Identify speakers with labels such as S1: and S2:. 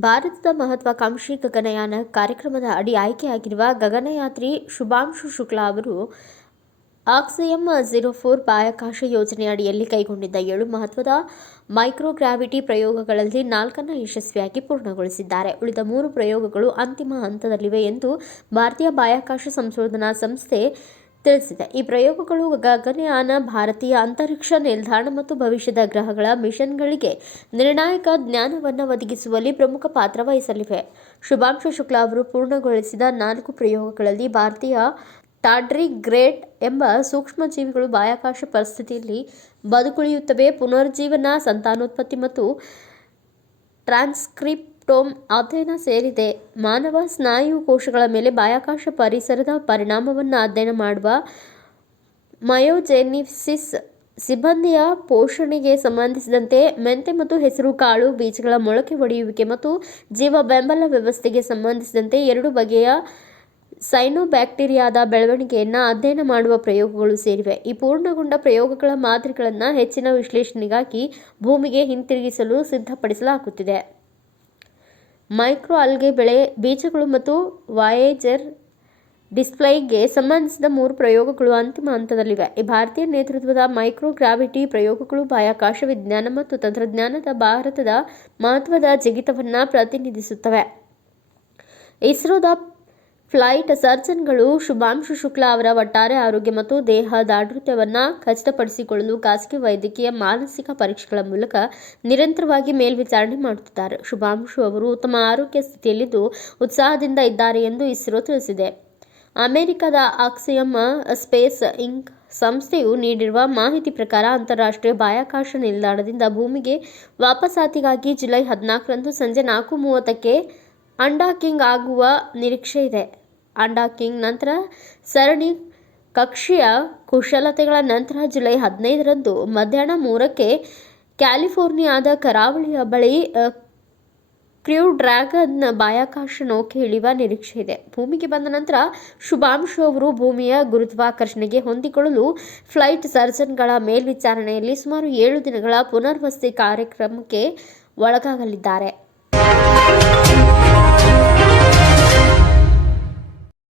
S1: ಭಾರತದ ಮಹತ್ವಾಕಾಂಕ್ಷಿ ಗಗನಯಾನ ಕಾರ್ಯಕ್ರಮದ ಅಡಿ ಆಯ್ಕೆಯಾಗಿರುವ ಗಗನಯಾತ್ರಿ ಶುಭಾಂಶು ಶುಕ್ಲಾ ಅವರು ಆಕ್ಸಿಯಂ ಝೀರೋ ಫೋರ್ ಬಾಹ್ಯಾಕಾಶ ಯೋಜನೆ ಅಡಿಯಲ್ಲಿ ಕೈಗೊಂಡಿದ್ದ ಏಳು ಮಹತ್ವದ ಮೈಕ್ರೋಗ್ರಾವಿಟಿ ಪ್ರಯೋಗಗಳಲ್ಲಿ ನಾಲ್ಕನ್ನು ಯಶಸ್ವಿಯಾಗಿ ಪೂರ್ಣಗೊಳಿಸಿದ್ದಾರೆ. ಉಳಿದ ಮೂರು ಪ್ರಯೋಗಗಳು ಅಂತಿಮ ಹಂತದಲ್ಲಿವೆ ಎಂದು ಭಾರತೀಯ ಬಾಹ್ಯಾಕಾಶ ಸಂಶೋಧನಾ ಸಂಸ್ಥೆ ತಿಳಿಸಿದೆ. ಈ ಪ್ರಯೋಗಗಳು ಗಗನಯಾನ, ಭಾರತೀಯ ಅಂತರಿಕ್ಷ ನಿಲ್ದಾಣ ಮತ್ತು ಭವಿಷ್ಯದ ಗ್ರಹಗಳ ಮಿಷನ್ಗಳಿಗೆ ನಿರ್ಣಾಯಕ ಜ್ಞಾನವನ್ನು ಒದಗಿಸುವಲ್ಲಿ ಪ್ರಮುಖ ಪಾತ್ರ ವಹಿಸಲಿವೆ. ಶುಭಾಂಶು ಶುಕ್ಲಾ ಅವರು ಪೂರ್ಣಗೊಳಿಸಿದ ನಾಲ್ಕು ಪ್ರಯೋಗಗಳಲ್ಲಿ ಭಾರತೀಯ ಟಾಡ್ರಿ ಗ್ರೇಟ್ ಎಂಬ ಸೂಕ್ಷ್ಮಜೀವಿಗಳು ಬಾಹ್ಯಾಕಾಶ ಪರಿಸ್ಥಿತಿಯಲ್ಲಿ ಬದುಕುಳಿಯುತ್ತವೆ. ಪುನರ್ಜೀವನ ಸಂತಾನೋತ್ಪತ್ತಿ ಮತ್ತು ಟ್ರಾನ್ಸ್ಕ್ರಿಪ್ಟೋಮ್ ಅಧ್ಯಯನ ಸೇರಿದೆ. ಮಾನವ ಸ್ನಾಯು ಕೋಶಗಳ ಮೇಲೆ ಬಾಹ್ಯಾಕಾಶ ಪರಿಸರದ ಪರಿಣಾಮವನ್ನು ಅಧ್ಯಯನ ಮಾಡುವ ಮಯೋಜೆನಿಸಿಸ್ ಸಿಬ್ಬಂದಿಯ ಪೋಷಣೆಗೆ ಸಂಬಂಧಿಸಿದಂತೆ ಮೆಂತೆ ಮತ್ತು ಹೆಸರು, ಕಾಳು, ಬೀಜಗಳ ಮೊಳಕೆ ಒಡೆಯುವಿಕೆ ಮತ್ತು ಜೀವ ಬೆಂಬಲ ವ್ಯವಸ್ಥೆಗೆ ಸಂಬಂಧಿಸಿದಂತೆ ಎರಡು ಬಗೆಯ ಸೈನೋಬ್ಯಾಕ್ಟೀರಿಯಾದ ಬೆಳವಣಿಗೆಯನ್ನು ಅಧ್ಯಯನ ಮಾಡುವ ಪ್ರಯೋಗಗಳು ಸೇರಿವೆ. ಈ ಪೂರ್ಣಗೊಂಡ ಪ್ರಯೋಗಗಳ ಮಾದರಿಗಳನ್ನು ಹೆಚ್ಚಿನ ವಿಶ್ಲೇಷಣೆಗಾಗಿ ಭೂಮಿಗೆ ಹಿಂತಿರುಗಿಸಲು ಸಿದ್ಧಪಡಿಸಲಾಗುತ್ತಿದೆ. ಮೈಕ್ರೋ ಅಲ್ಗೆ ಬೆಳೆ ಬೀಜಗಳು ಮತ್ತು ವಾಯೇಜರ್ ಡಿಸ್ಪ್ಲೈಗೆ ಸಂಬಂಧಿಸಿದ ಮೂರು ಪ್ರಯೋಗಗಳು ಅಂತಿಮ ಹಂತದಲ್ಲಿವೆ. ಈ ಭಾರತೀಯ ನೇತೃತ್ವದ ಮೈಕ್ರೋಗ್ರಾವಿಟಿ ಪ್ರಯೋಗಗಳು ಬಾಹ್ಯಾಕಾಶ ವಿಜ್ಞಾನ ಮತ್ತು ತಂತ್ರಜ್ಞಾನದ ಭಾರತದ ಮಹತ್ವದ ಜಿಗಿತವನ್ನು ಪ್ರತಿನಿಧಿಸುತ್ತವೆ. ಇಸ್ರೋದ ಫ್ಲೈಟ್ ಸರ್ಜನ್ಗಳು ಶುಭಾಂಶು ಶುಕ್ಲಾ ಅವರ ಒಟ್ಟಾರೆ ಆರೋಗ್ಯ ಮತ್ತು ದೇಹ ದಾಢೃತ್ಯವನ್ನು ಖಚಿತಪಡಿಸಿಕೊಳ್ಳಲು ಖಾಸಗಿ ವೈದ್ಯಕೀಯ ಮಾನಸಿಕ ಪರೀಕ್ಷೆಗಳ ಮೂಲಕ ನಿರಂತರವಾಗಿ ಮೇಲ್ವಿಚಾರಣೆ ಮಾಡುತ್ತಿದ್ದಾರೆ. ಶುಭಾಂಶು ಅವರು ಉತ್ತಮ ಆರೋಗ್ಯ ಸ್ಥಿತಿಯಲ್ಲಿದ್ದು ಉತ್ಸಾಹದಿಂದ ಇದ್ದಾರೆ ಎಂದು ಇಸ್ರೋ ತಿಳಿಸಿದೆ. ಅಮೆರಿಕದ ಆಕ್ಸಿಯಮ್ ಸ್ಪೇಸ್ ಇಂಕ್ ಸಂಸ್ಥೆಯು ನೀಡಿರುವ ಮಾಹಿತಿ ಪ್ರಕಾರ ಅಂತಾರಾಷ್ಟ್ರೀಯ ಬಾಹ್ಯಾಕಾಶ ನಿಲ್ದಾಣದಿಂದ ಭೂಮಿಗೆ ವಾಪಸಾತಿಗಾಗಿ ಜುಲೈ ಹದಿನಾಲ್ಕರಂದು ಸಂಜೆ ನಾಲ್ಕು ಮೂವತ್ತಕ್ಕೆ ಅಂಡಾಕಿಂಗ್ ಆಗುವ ನಿರೀಕ್ಷೆ ಇದೆ ಅಂಡಾಕಿಂಗ್ ನಂತರ ಸರಣಿ ಕಕ್ಷೆಯ ಕುಶಲತೆಗಳ ನಂತರ ಜುಲೈ ಹದಿನೈದರಂದು ಮಧ್ಯಾಹ್ನ ಮೂರಕ್ಕೆ ಕ್ಯಾಲಿಫೋರ್ನಿಯಾದ ಕರಾವಳಿಯ ಬಳಿ ಕ್ರ್ಯೂ ಡ್ರ್ಯಾಗನ್ ಬಾಹ್ಯಾಕಾಶ ನೌಕೆ ಇಳಿಯುವ ನಿರೀಕ್ಷೆ ಇದೆ. ಭೂಮಿಗೆ ಬಂದ ನಂತರ ಶುಭಾಂಶ ಅವರು ಭೂಮಿಯ ಗುರುತ್ವಾಕರ್ಷಣೆಗೆ ಹೊಂದಿಕೊಳ್ಳಲು ಫ್ಲೈಟ್ ಸರ್ಜನ್ಗಳ ಮೇಲ್ವಿಚಾರಣೆಯಲ್ಲಿ ಸುಮಾರು ಏಳು ದಿನಗಳ ಪುನರ್ವಸತಿ ಕಾರ್ಯಕ್ರಮಕ್ಕೆ ಒಳಗಾಗಲಿದ್ದಾರೆ.